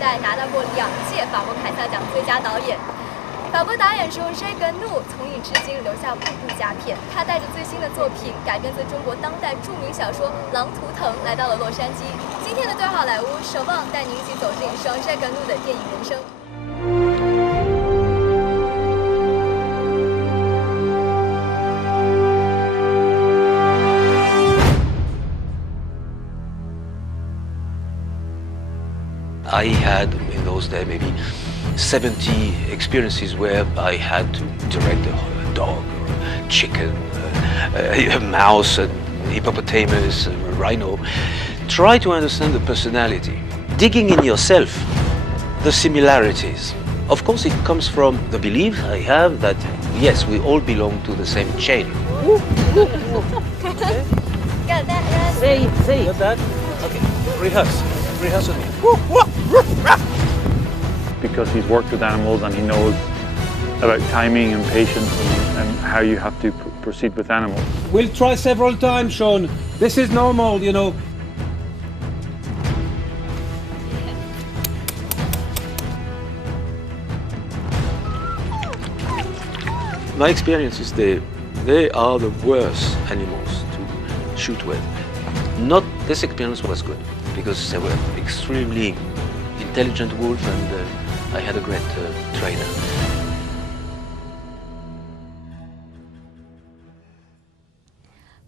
代拿到过2届法国凯撒奖最佳导演。法国导演G&E从影至今留下5部佳片，他带着最新的作品改编自中国当代著名小说《狼图腾》来到了洛杉矶。今天的对好莱坞，守望带您一起走进G&E的电影人生。I had in those days maybe 70 experiences where I had to direct a dog, or a chicken, a mouse, a hippopotamus, a rhino. Try to understand the personality, digging in yourself, the similarities. Of course, it comes from the belief I have that yes, we all belong to the same chain. Got that? Say. Got that? Okay. Rehearse with me. Because he's worked with animals and he knows about timing and patience and how you have to proceed with animals. We'll try several times, Sean. This is normal, you know. My experience is they are the worst animals to shoot with. Not this experience was good because they were extremely intelligent wolves and I had a great trainer.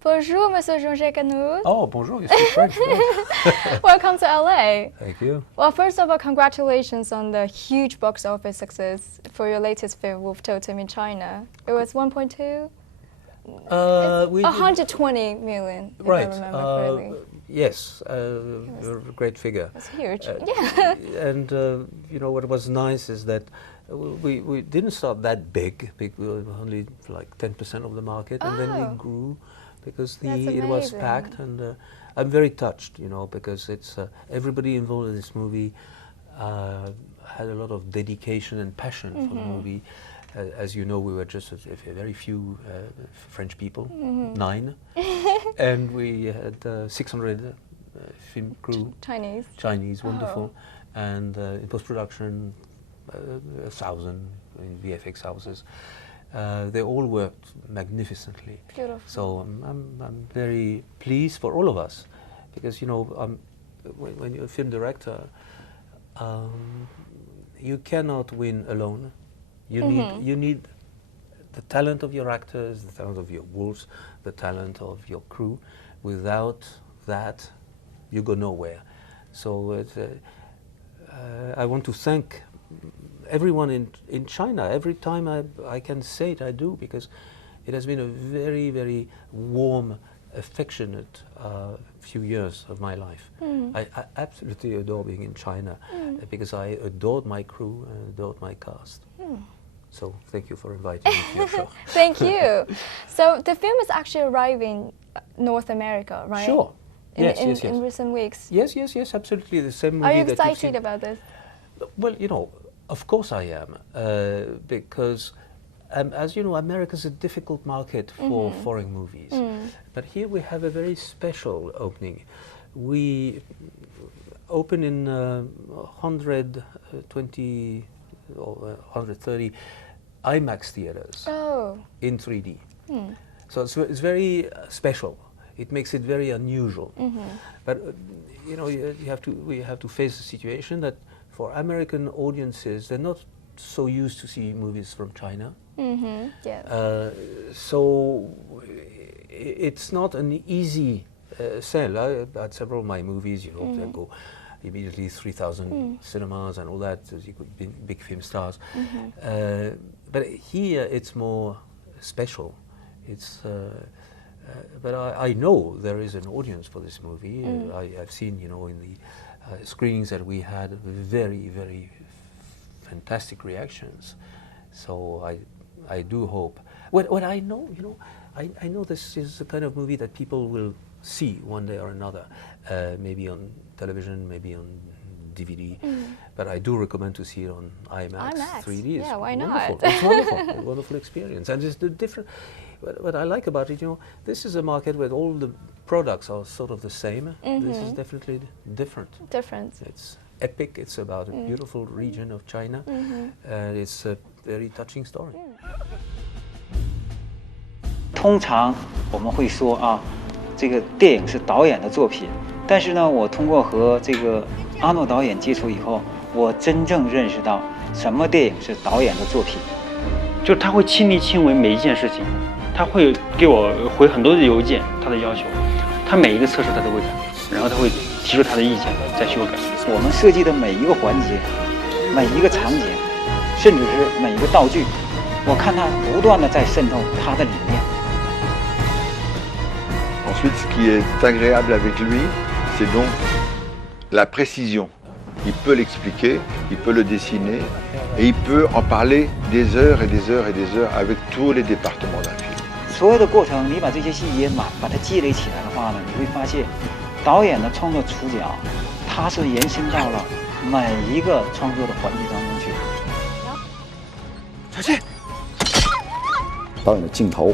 Bonjour, Monsieur G&E. Oh, bonjour, you speak French. Welcome to LA. Thank you. Well, first of all, congratulations on the huge box office success for your latest film, Wolf Totem in China. It was 1.2? 120 million, if I remember correctly. Yes, a great figure. That's huge. Yeah. And you know what was nice is that we didn't start that big. We were only like 10% of the market, and then we grew because it was packed. And I'm very touched, you know, because it's everybody involved in this movie had a lot of dedication and passion for the movie. As you know, we were just a very few French people, 9, and we had 600 film crew. Chinese, wonderful, and in post-production, 1,000 in VFX houses. They all worked magnificently. Beautiful. So I'm very pleased for all of us, because you know, when you're a film director, you cannot win alone. You need the talent of your actors, the talent of your wolves, the talent of your crew. Without that, you go nowhere. So I want to thank everyone in China. Every time I can say it, I do, because it has been a very, very warm, affectionate few years of my life. I absolutely adore being in China because I adored my crew and adored my cast. So thank you for inviting me to your show. Thank you. So the film is actually arriving in North America, right? Sure. Yes. In recent weeks. Yes, absolutely. The same movie. Are you that excited about this? Well, you know, of course I am, because as you know, America is a difficult market for foreign movies. But here we have a very special opening. We open in 120 or 130 IMAX theaters in 3D. So it's very special. It makes it very unusual. But you know, we have to face the situation that for American audiences, they're not so used to see movies from China. So it's not an easy sell. I had several of my movies, you know, that go immediately 3,000 cinemas and all that, you could be big film stars. But here it's more special. It's, but I know there is an audience for this movie. I've seen, you know, in the screenings that we had very, very fantastic reactions. So I do hope. What I know, you know, I know this is the kind of movie that people will see one day or another, maybe on television, maybe on DVD. But I do recommend to see it on IMAX 3D. Yeah, why not? Wonderful. It's wonderful, a wonderful experience. And it's the different. What I like about it, you know, this is a market where all the products are sort of the same. This is definitely different. Different. It's epic. It's about a beautiful region of China, and it's a very touching story. 通常我们会说啊，这个电影是导演的作品，但是呢，我通过和这个阿诺导演接触以后，我真正认识到什么电影是导演的作品。就是他会亲力亲为每一件事情，他会给我回很多的邮件，他的要求，他每一个测试他都会看，然后他会提出他的意见再修改。我们设计的每一个环节、每一个场景，甚至是每一个道具，我看他不断的在渗透他的理念。Ensuite, ce qui est agréable avec lui, c'est donc la précision. Il peut l'expliquer, il peut le dessiner, et il peut en parler des heures et des heures et des heures avec tous les départements d'un film. 所有的过程，你把这些细节把它积累起来的话呢，你会发现，导演的创作触角，它是延伸到了每一个创作的环节当中去。小谢，导演的镜头，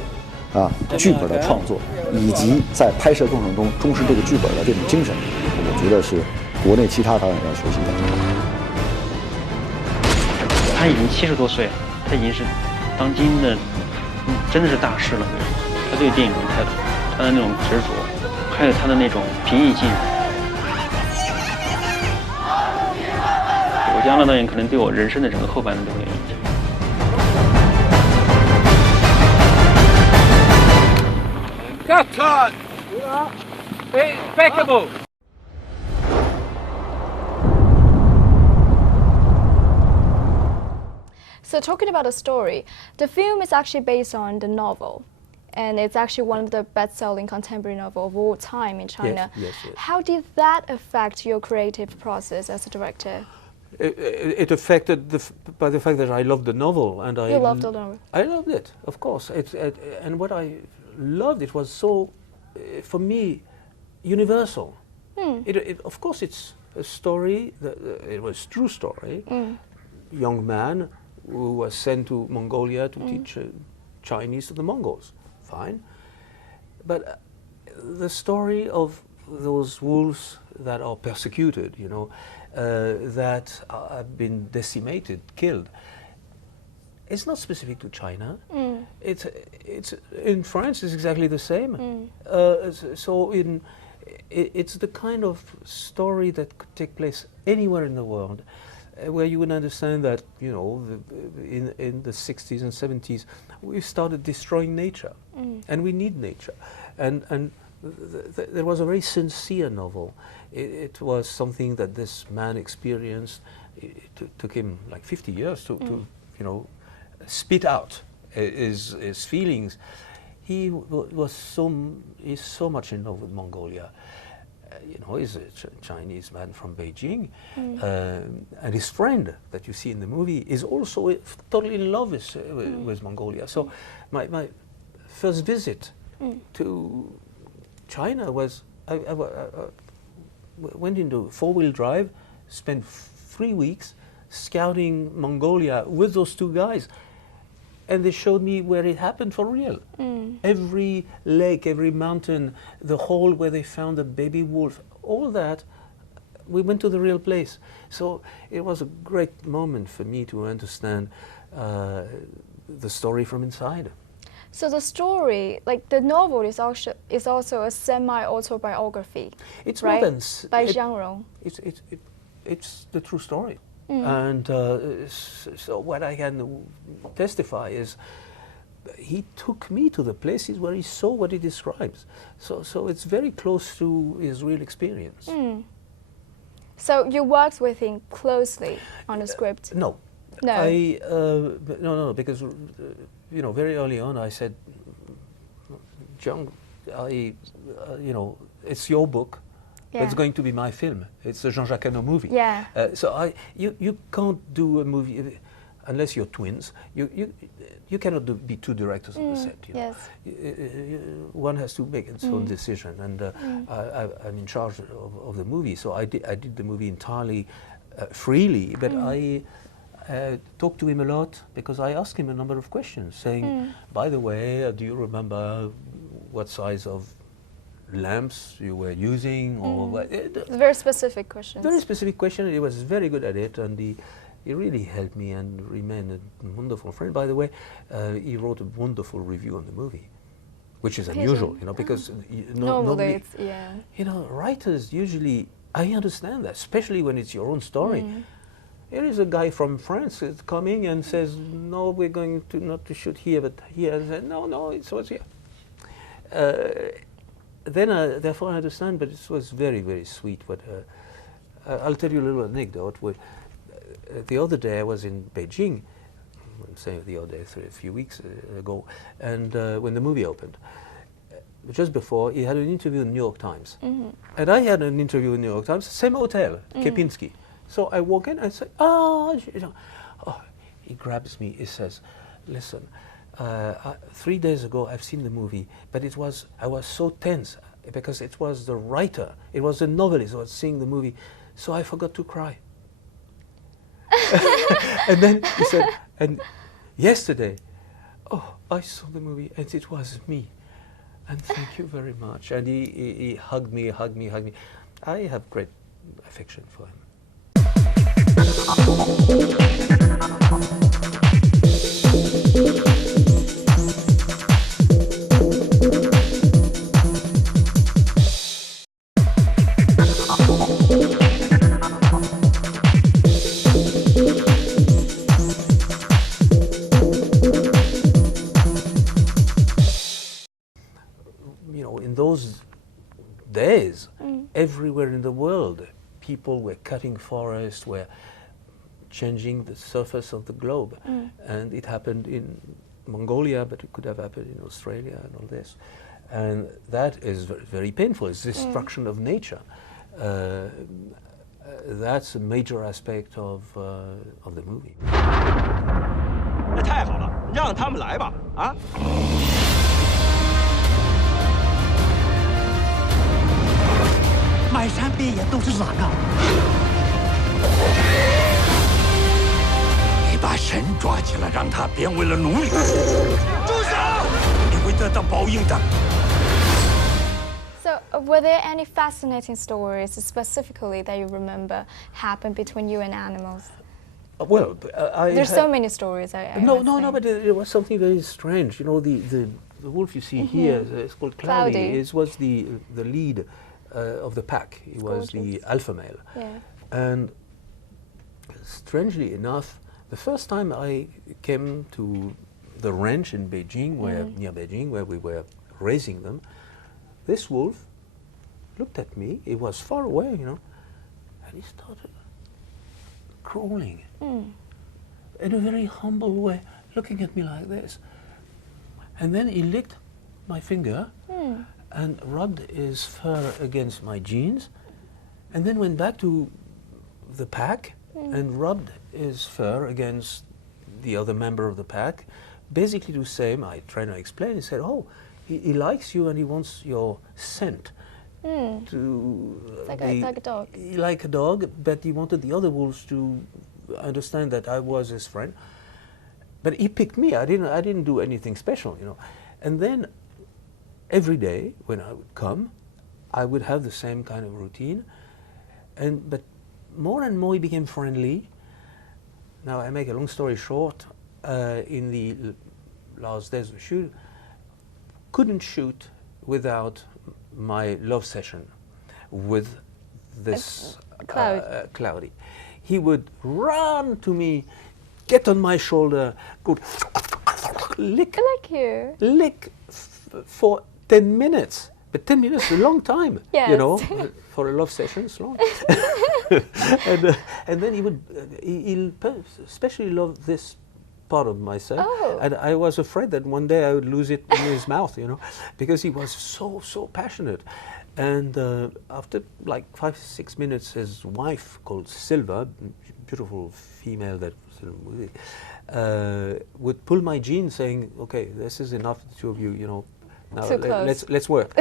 剧本的创作，以及在拍摄过程中忠实这个剧本的这种精神，我觉得是国内其他导演要学习的。他已经70多岁了，他已经是当今的，真的是大师了。他对电影的态度，他的那种执着，还有他的那种平易近人。我觉得阿诺导演可能对我人生的整个后半段都会有影响。Cut! Impeccable! So talking about the story, the film is actually based on the novel, and it's actually one of the best-selling contemporary novels of all time in China. Yes. How did that affect your creative process as a director? It affected by the fact that I loved the novel, and You loved the novel? I loved it, of course. And what I loved, it was so, for me, universal. Of course, it's a story. It was a true story. Young man who was sent to Mongolia to teach Chinese to the Mongols. Fine. But the story of those wolves that are persecuted, that have been decimated, killed, it's not specific to China. It's in France. It's exactly the same. It's the kind of story that could take place anywhere in the world, where you would understand that in the 60s and 70s we started destroying nature, and we need nature, and there was a very sincere novel. It was something that this man experienced. It took him like 50 years to spit out his feelings. He's so much in love with Mongolia. He's a Chinese man from Beijing, and his friend that you see in the movie is also totally in love with Mongolia. So my first visit to China was, I went into 4-wheel drive, spent 3 weeks scouting Mongolia with those two guys, and they showed me where it happened for real. Every lake, every mountain, the hole where they found the baby wolf, all that, we went to the real place. So it was a great moment for me to understand the story from inside. So the story, like the novel, is also a semi-autobiography. It's right? more than by genre. It's the true story. And so what I can testify is he took me to the places where he saw what he describes. So it's very close to his real experience. So you worked with him closely on the script? No. No. No, because very early on I said, John, it's your book. Yeah. It's going to be my film. It's a Jean-Jacques Hano movie. Yeah. So you can't do a movie unless you're twins. You cannot be two directors on the set. Yes. One has to make its own decision, and I'm in charge of the movie. So I did the movie entirely freely, but I talked to him a lot because I asked him a number of questions, saying, by the way, do you remember what size of lamps you were using, or what. Very specific questions. Very specific question. He was very good at it, and he really helped me and remained a wonderful friend. By the way, he wrote a wonderful review on the movie, which is unusual, you know, because normally it's, you know, writers usually, I understand that, especially when it's your own story. Here is a guy from France coming and says, no, we're going to not to shoot here, but here. And I said, no, it's what's here. Then, therefore, I understand, but it was very, very sweet. But I'll tell you a little anecdote. The other day I was in Beijing, I'm saying the other day, a few weeks ago, and when the movie opened, just before, he had an interview in the New York Times. And I had an interview in the New York Times, same hotel, Kempinski. So I walk in and say, he grabs me, he says, listen, 3 days ago I've seen the movie, but I was so tense because it was the writer, it was the novelist who was seeing the movie, so I forgot to cry. And then he said, and yesterday, I saw the movie and it was me. And thank you very much. And he hugged me. I have great affection for him. You know, in those days, everywhere in the world, people were cutting forests, were changing the surface of the globe. And it happened in Mongolia, but it could have happened in Australia and all this. And that is very, very painful. It's destruction of nature. That's a major aspect of the movie. 那太好了，让他们来吧，啊！满山遍野都是狼啊！你把神抓起来，让他变为了奴隶。住手！你会得到报应的。 So, were there any fascinating stories specifically that you remember happened between you and animals? Well, there's so many stories. No, but it was something very strange. You know, the wolf you see here is called Cloudy. It was the lead of the pack. He was the alpha male. Yeah. And strangely enough, the first time I came to the ranch in Beijing, near Beijing, where we were raising them, this wolf looked at me. He was far away, you know, and he started crawling in a very humble way, looking at me like this. And then he licked my finger and rubbed his fur against my jeans, and then went back to the pack and rubbed his fur against the other member of the pack, basically to say, I tried to explain, he said, he likes you and he wants your scent. Like a dog. Like a dog, but he wanted the other wolves to understand that I was his friend. But he picked me. I didn't do anything special, you know. And then every day when I would come, I would have the same kind of routine. But more and more he became friendly. Now I make a long story short. In the last days of the shoot, couldn't shoot without my love session with this Cloudy. He would run to me, get on my shoulder, go lick. Like you. Lick for 10 minutes. But 10 minutes is a long time, yes. You know, for a love session, it's long. And then he would, he'll especially love this part of myself, and I was afraid that one day I would lose it in his mouth, you know, because he was so passionate. And after like 5-6 minutes, his wife, called Silva, beautiful female that would pull my jeans, saying, "Okay, this is enough, the two of you, you know. Now let's work."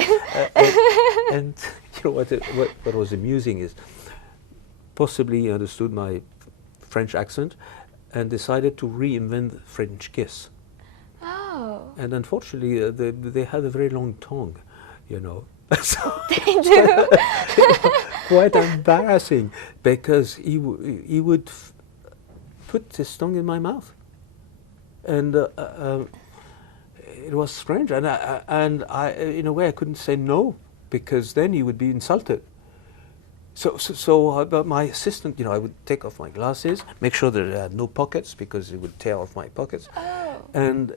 And you know what was amusing is, possibly he understood my French accent and decided to reinvent the French kiss. Oh. And unfortunately, they had a very long tongue, you know. So, They do. quite embarrassing, because he would put his tongue in my mouth, and it was strange, and I in a way I couldn't say no, because then he would be insulted. So my assistant, I would take off my glasses, make sure that I had no pockets, because it would tear off my pockets. Oh. And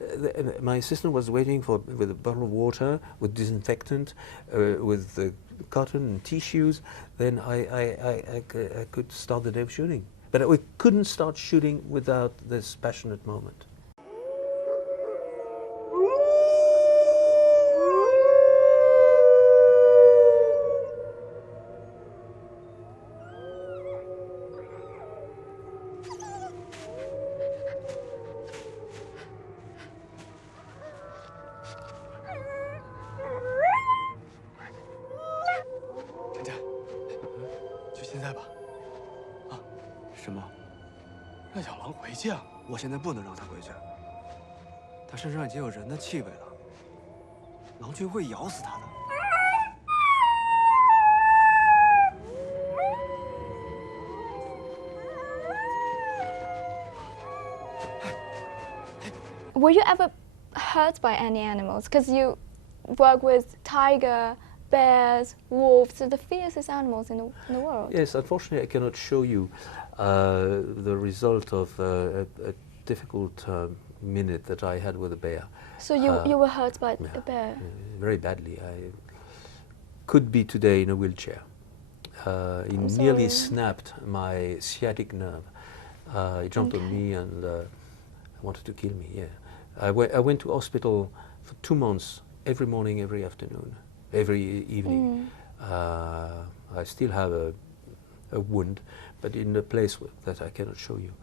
my assistant was waiting with a bottle of water, with disinfectant, with the cotton and tissues. Then I could start the day of shooting. But we couldn't start shooting without this passionate moment. 什么？让小狼回去啊！我现在不能让他回去，他身上已经有人的气味了，狼群会咬死他的。 Were you ever hurt by any animals? Because you work with tiger, bears, wolves, so the fiercest animals in the world. Yes, unfortunately I cannot show you the result of a difficult minute that I had with a bear. So you were hurt by a bear? Very badly. I could be today in a wheelchair. He nearly snapped my sciatic nerve. He jumped on me and wanted to kill me, yeah. I went to hospital for 2 months, every morning, every afternoon, every evening. I still have a wound, but in a place that I cannot show you.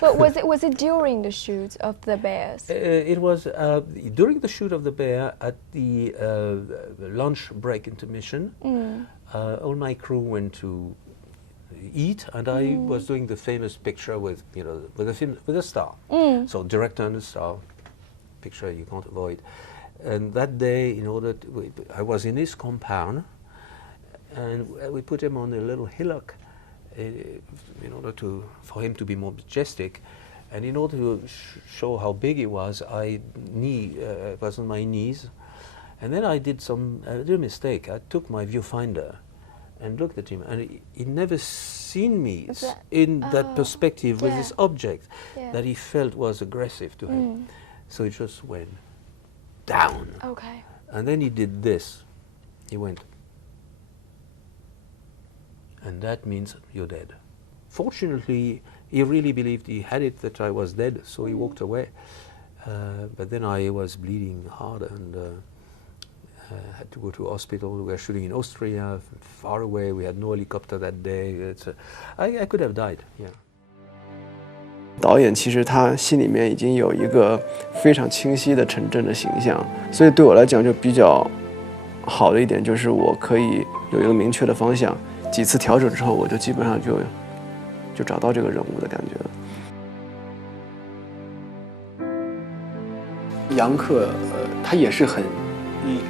But was it during the shoot of the bears? It was during the shoot of the bear at the lunch break intermission. All my crew went to eat, and I was doing the famous picture with with a star. So director and a star picture you can't avoid. And that day, I was in his compound, and we put him on a little hillock in order for him to be more majestic. And in order to show how big he was, I was on my knees, and then I did a mistake. I took my viewfinder and looked at him, and he never seen me in that perspective with this object that he felt was aggressive to him. So he just went down. Okay. And then he did this. He went. And that means you're dead. Fortunately, he really believed he had it, that I was dead, so he walked away. But then I was bleeding hard and had to go to hospital. We were shooting in Austria, far away. We had no helicopter that day. I could have died, yeah. 导演其实他心里面已经有一个非常清晰的城镇的形象，所以对我来讲就比较好的一点就是我可以有一个明确的方向，几次调整之后，我就基本上就找到这个人物的感觉了。杨克他也是很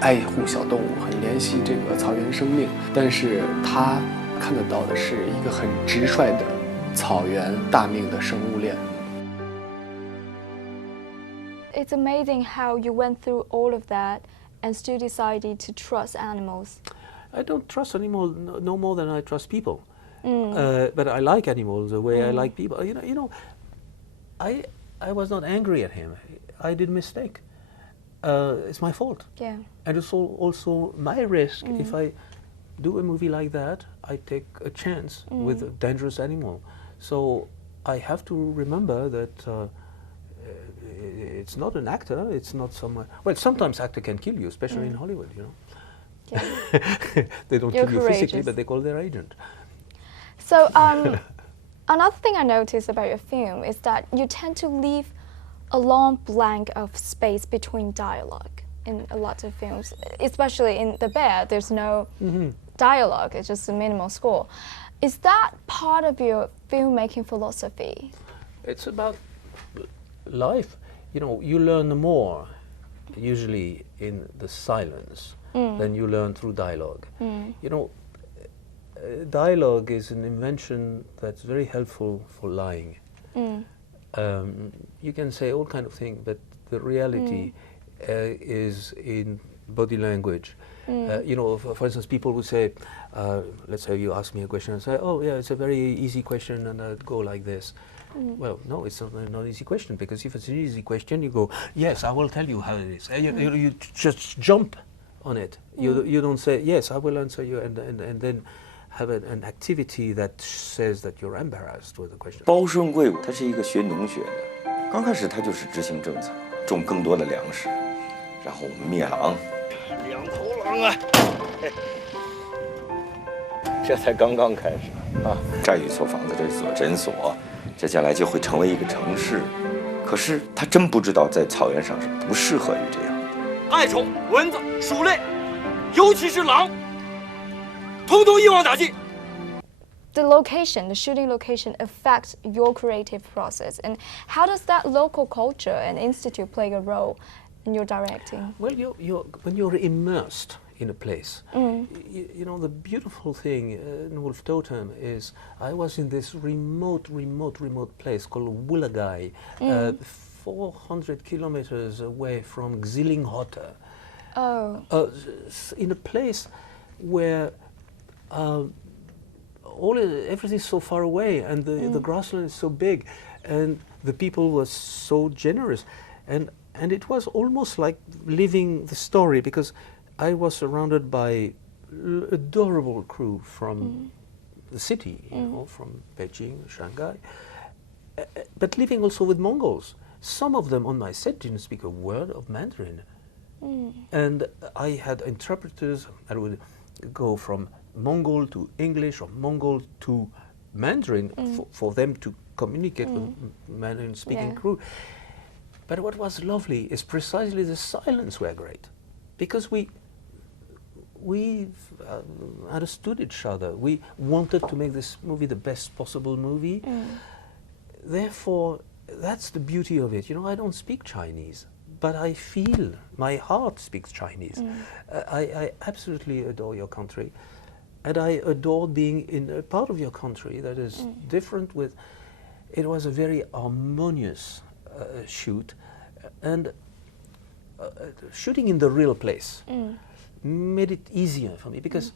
爱护小动物，很怜惜这个草原生命，但是他看得到的是一个很直率的草原大命的生物链。 It's amazing how you went through all of that and still decided to trust animals. I don't trust animals no more than I trust people. But I like animals the way I like people. I was not angry at him. I did a mistake. It's my fault. Yeah. And it's also my risk. If I do a movie like that, I take a chance with a dangerous animal. So I have to remember that it's not an actor. It's not someone. Well, sometimes actor can kill you, especially in Hollywood. Yeah. They don't You're kill you courageous. physically, but they call their agent. So another thing I noticed about your film is that you tend to leave a long blank of space between dialogue in a lot of films, especially in The Bear. There's no dialogue; it's just a minimal score. Is that part of your filmmaking philosophy? It's about life. You learn more usually in the silence than you learn through dialogue. You know, dialogue is an invention that's very helpful for lying. You can say all kind of things, but the reality is in body language. You know, for instance, people would say, let's say you ask me a question and say, oh yeah, it's a very easy question, and I'd go like this. Well, no, it's not an easy question, because if it's an easy question, you go, yes, I will tell you how it is. You just jump on it. You don't say, yes, I will answer you, and then have an activity that says that you're embarrassed with the question. 包生贵他是一个学农学的，刚开始他就是执行政策，种更多的粮食，然后我们灭狼。两头狼啊！这才刚刚开始啊！这儿有一所房子，这是所诊所，这将来就会成为一个城市。可是他真不知道，在草原上是不适合于这样的。害虫、蚊子、鼠类，尤其是狼，统统一网打尽。 The location, the shooting location, affects your creative process, and how does that local culture and institute play a role in your directing? Well, when you're immersed in a place, you know, the beautiful thing in Wolf Totem is I was in this remote place called Woolagai, 400 kilometers away from Xilinghotta. Oh. In a place where everything's so far away, and the grassland is so big, and the people were so generous, and it was almost like living the story, because I was surrounded by adorable crew from the city, you know, from Beijing, Shanghai, but living also with Mongols. Some of them on my set didn't speak a word of Mandarin, and I had interpreters that would go from Mongol to English or Mongol to Mandarin for them to communicate with Mandarin-speaking crew. But what was lovely is precisely the silence were great, because we understood each other. We wanted to make this movie the best possible movie. Therefore, that's the beauty of it. You know, I don't speak Chinese, but I feel, my heart speaks Chinese. I absolutely adore your country. And I adore being in a part of your country that is different with, it was a very harmonious shoot, and shooting in the real place made it easier for me, because,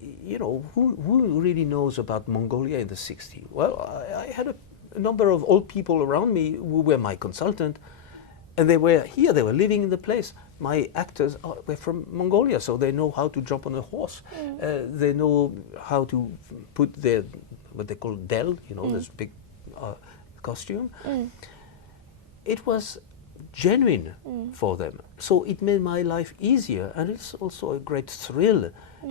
you know, who really knows about Mongolia in the 60s? Well, I had a number of old people around me who were my consultant, and they were here, they were living in the place. My actors were from Mongolia, so they know how to jump on a horse. They know how to put their, what they call del, you know, this big costume. It was genuine for them. So it made my life easier, and it's also a great thrill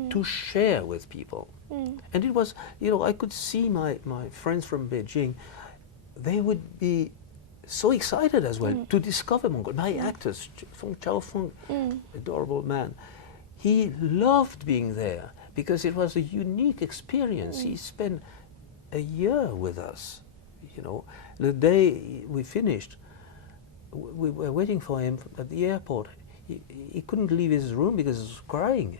to share with people. And it was, you know, I could see my friends from Beijing, they would be so excited as well to discover Mongolia. My actors, Feng Chaofeng, adorable man, he loved being there because it was a unique experience. He spent a year with us, you know. The day we finished, we were waiting for him at the airport. He couldn't leave his room because he was crying.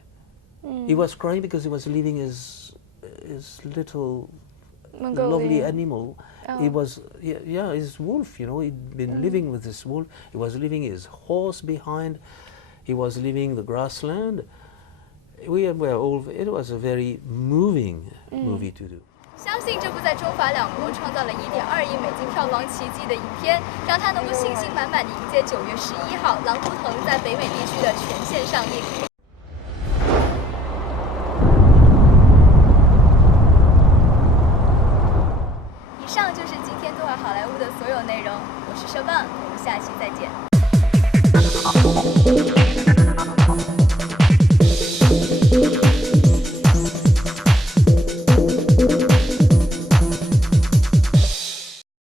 He was crying because he was leaving his little lovely animal. He was, his wolf, you know, he'd been living with this wolf. He was leaving his horse behind. He was leaving the grassland. It was a very moving movie to do. 相信这部在中法两国创造了1.2亿美金票房奇迹的影片，让它能够信心满满地迎接9月11号《狼图腾》在北美地区的全线上映。以上就是今天东莞好莱坞的所有内容，我是佘棒，我们下期再见。